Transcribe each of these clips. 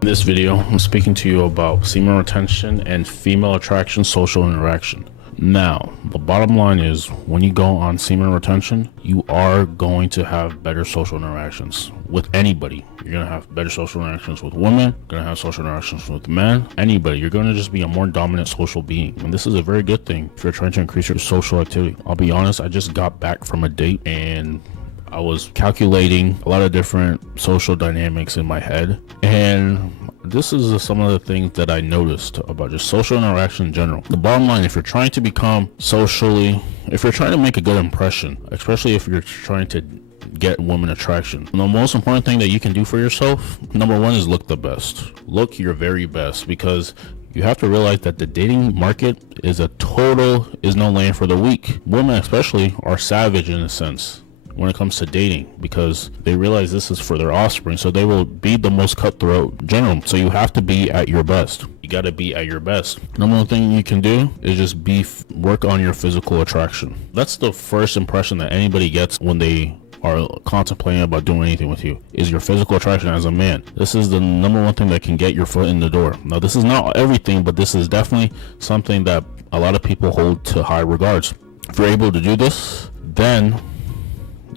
In this video, I'm speaking to you about semen retention and female attraction social interaction. Now, the bottom line is when you go on semen retention, you are going to have better social interactions with anybody. You're going to have better social interactions with women, you're going to have social interactions with men, anybody. You're going to just be a more dominant social being. And this is a very good thing if you're trying to increase your social activity. I'll be honest, I just got back from a date and I was calculating a lot of different social dynamics in my head, and this is some of the things that I noticed about just social interaction in general. The bottom line, if you're trying to become socially, if you're trying to make a good impression, especially if you're trying to get women attraction, the most important thing that you can do for yourself, number one, is look the best. Look your very best, because you have to realize that the dating market is no land for the weak. Women especially are savage in a sense when it comes to dating, because they realize this is for their offspring, so they will be the most cutthroat general. So you have to be at your best. You got to be at your best. Number one thing you can do is just work on your physical attraction. That's the first impression that anybody gets when they are contemplating about doing anything with you, is your physical attraction as a man. This is the number one thing that can get your foot in the door. Now, this is not everything, but this is definitely something that a lot of people hold to high regards. If you're able to do this, then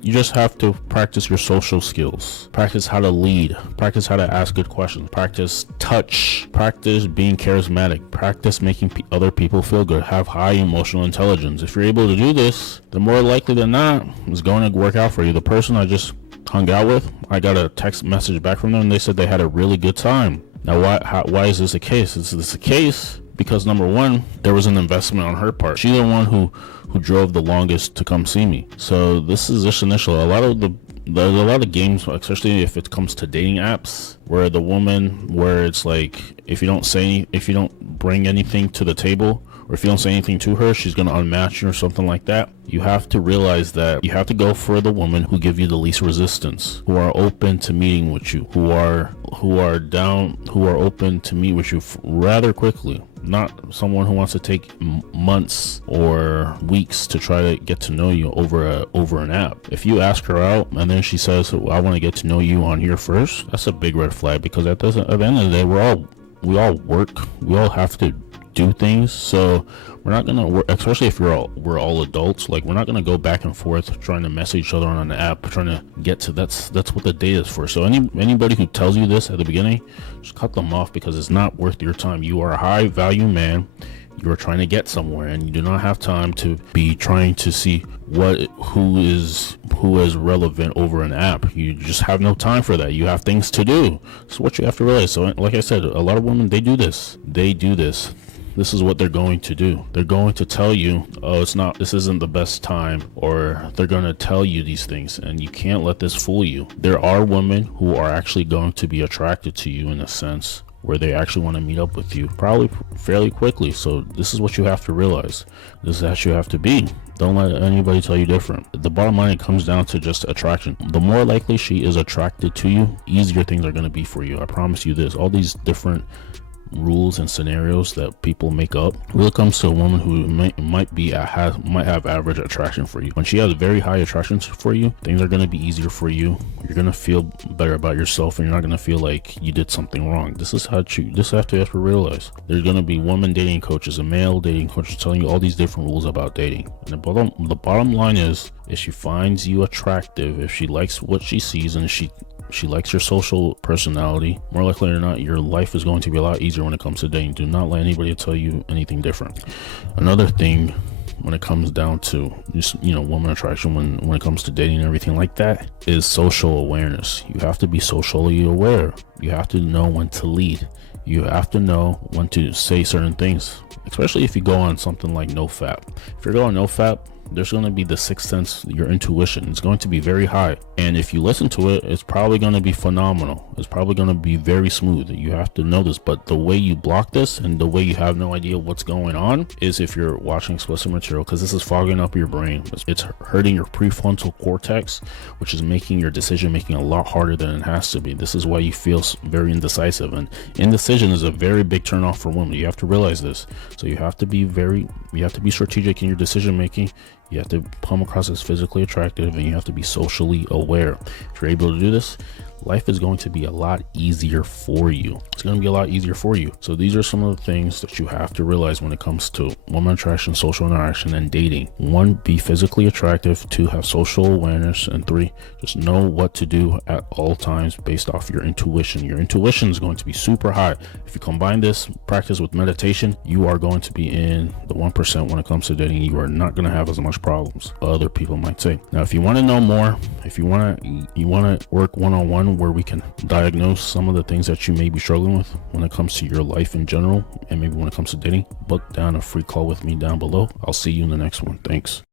you just have to practice your social skills, practice how to lead, practice how to ask good questions, practice touch, practice being charismatic, practice making other people feel good, have high emotional intelligence. If you're able to do this, then more likely than not, it's going to work out for you. The person I just hung out with, I got a text message back from them and they said they had a really good time. Now, why is this the case? This is the case because, number one, there was an investment on her part. She's the one who drove the longest to come see me. So this is just initial. There's a lot of games, especially if it comes to dating apps, where it's like, if you don't bring anything to the table, or if you don't say anything to her, she's going to unmatch you or something like that. You have to realize that you have to go for the woman who give you the least resistance, who are open to meeting with you, who are open to meet with you rather quickly. Not someone who wants to take months or weeks to try to get to know you over an app. If you ask her out and then she says, I want to get to know you on here first, that's a big red flag, because at the end of the day, we all work, we all have to do things. So we're not gonna work, especially if we're all adults. Like, we're not gonna go back and forth trying to message each other on an app, trying to get to that's what the date is for. So anybody who tells you this at the beginning, just cut them off, because it's not worth your time. You are a high value man. You are trying to get somewhere, and you do not have time to be trying to see who is relevant over an app. You just have no time for that. You have things to do. So what you have to realize. So like I said, a lot of women, they do this. This is what they're going to do. They're going to tell you, oh, this isn't the best time, or they're going to tell you these things, and you can't let this fool you. There are women who are actually going to be attracted to you in a sense, where they actually want to meet up with you, probably fairly quickly. So this is what you have to realize. This is how you have to be. Don't let anybody tell you different. The bottom line, it comes down to just attraction. The more likely she is attracted to you, easier things are going to be for you. I promise you this. All these different rules and scenarios that people make up, when it comes to a woman who might have average attraction for you, when she has very high attractions for you, things are going to be easier for you. You're going to feel better about yourself, and you're not going to feel like you did something wrong. This is how you have to realize. There's going to be woman dating coaches and male dating coaches telling you all these different rules about dating, and the bottom line is, if she finds you attractive, if she likes what she sees, and she likes your social personality, more likely or not, your life is going to be a lot easier when it comes to dating. Do not let anybody tell you anything different. Another thing, when it comes down to just, woman attraction, when it comes to dating and everything like that, is social awareness. You have to be socially aware. You have to know when to lead. You have to know when to say certain things, especially if you go on something like NoFap. If you're going NoFap, there's going to be the sixth sense, your intuition. It's going to be very high, and if you listen to it, it's probably going to be phenomenal. It's probably going to be very smooth. You have to know this, but the way you block this and the way you have no idea what's going on is if you're watching explicit material, because this is fogging up your brain. It's hurting your prefrontal cortex, which is making your decision making a lot harder than it has to be. This is why you feel very indecisive, and indecision is a very big turnoff for women. You have to realize this. So you have to be strategic in your decision making. You have to come across as physically attractive, and you have to be socially aware. If you're able to do this, life is going to be a lot easier for you. It's going to be a lot easier for you. So these are some of the things that you have to realize when it comes to woman attraction, social interaction, and dating. 1, be physically attractive. 2, have social awareness. And 3, just know what to do at all times based off your intuition. Your intuition is going to be super high. If you combine this practice with meditation, you are going to be in the 1% when it comes to dating. You are not going to have as much problems other people might say. Now, if you want to know more, if you want to work one-on-one where we can diagnose some of the things that you may be struggling with when it comes to your life in general, and maybe when it comes to dating, book down a free call with me down below. I'll see you in the next one. Thanks.